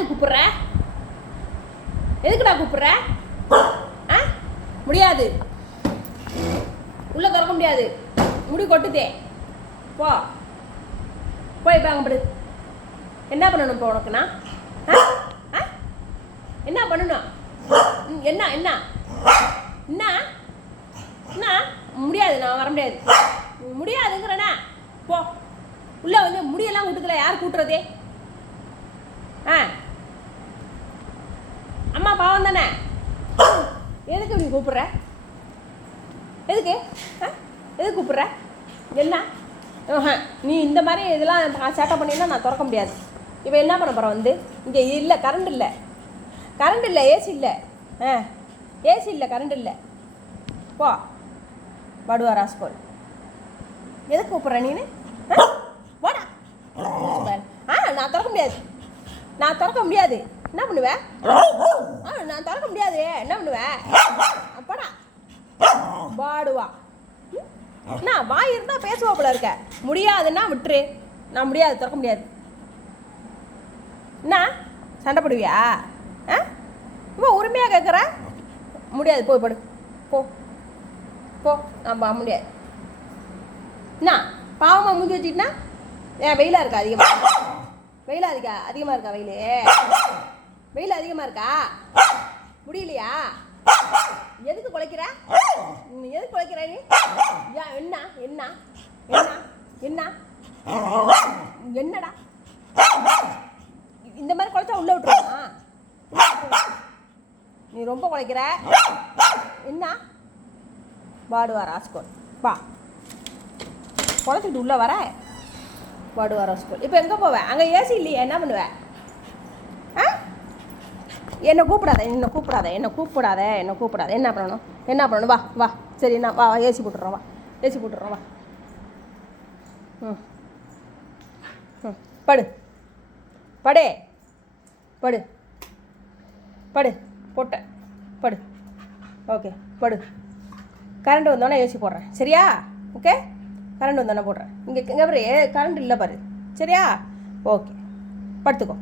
கூப்பிடுற? எதுக்குடா கூப்பிடுற? முடியாது, உள்ள திறக்க முடியாது, முடி கொட்டுதே. போ போய் இப்போ அங்கே என்ன பண்ணணும் இப்போ உனக்குண்ணா? என்ன பண்ணணும்? என்ன என்ன என்ன என்ன? முடியாது, நான் வர முடியாது. முடியாதுங்கிறண்ணா. போ உள்ள வந்து முடியெல்லாம் கூட்டுக்கல. யார் கூட்டுறதே? அம்மா பாவம் தானே. எதுக்கு இப்படி கூப்பிடுற? எதுக்கு எதுக்கு கூப்பிடுற? என்ன நீ இந்த மாதிரி இதெல்லாம் சேட்டை பண்ணினா நான் திறக்க முடியாது. இப்போ என்ன பண்ண போகிறேன்? வந்து இங்கே இல்லை, கரண்ட் இல்லை, கரண்ட் இல்லை, ஏசி இல்லை, ஏசி இல்லை, கரண்ட் இல்லை. போ படுவா ராஸ்கோல். எதுக்கு கூப்பிட்ற நீனு? வாடா. நான் திறக்க முடியாது, நான் திறக்க முடியாது. என்ன பண்ணுவேன்? நான் திறக்க முடியாது. என்ன பண்ணுவேன்? அப்படா பாடுவா. என்ன வாய் இருந்தால் பேசுவா போல இருக்க. முடியாதுன்னா விட்டுரு. நான் முடியாது, திறக்க முடியாது. என்ன சண்டை போடுவியா? இப்போ உரிமையாக கேட்குற? முடியாது, போய் படு. போ போ. நான் போக முடியாது. என்ன பாவமாக மூஞ்சி வச்சுக்கிட்டா? ஏன் வெயிலாக இருக்கா அதிகமாக? வெயில் அதிகமாக இருக்கா? வெயில் அதிகமாக இருக்கா? முடியலையா? எதுக்கு குலைக்கிற? எதுக்கு குலைக்கிற நீ? என்ன என்ன என்ன என்ன என்னடா இந்த மாதிரி குலைச்சா உள்ள விட்டுருவா? நீ ரொம்ப குலைக்கிற. என்ன பாடுவா ராஸ்கோல்? பா குலைச்சிட்டு உள்ள வர பாடுவா ராஸ்கோல். இப்போ எங்கே போவேன்? அங்கே ஏசி இல்லையே, என்ன பண்ணுவேன்? என்னை கூப்பிடாத, என்னை கூப்பிடாத, என்னை கூப்பிடாத, என்னை கூப்பிடாத. என்ன பண்ணணும்? என்ன பண்ணணும்? வா வா. சரி, நான் வா ஏசி போட்டுடுறோம். வா ஏசி போட்டுடுறோம். வா. படு படு படு படு. போட்டேன், படு. ஓகே, படு. கரண்ட் வந்தோடனே ஏசி போடுறேன், சரியா? ஓகே, கரண்ட் வந்தோடனே போடுறேன். இங்கே பாரு, கரண்ட் இல்லை பாரு, சரியா? ஓகே, படுத்துக்கோ.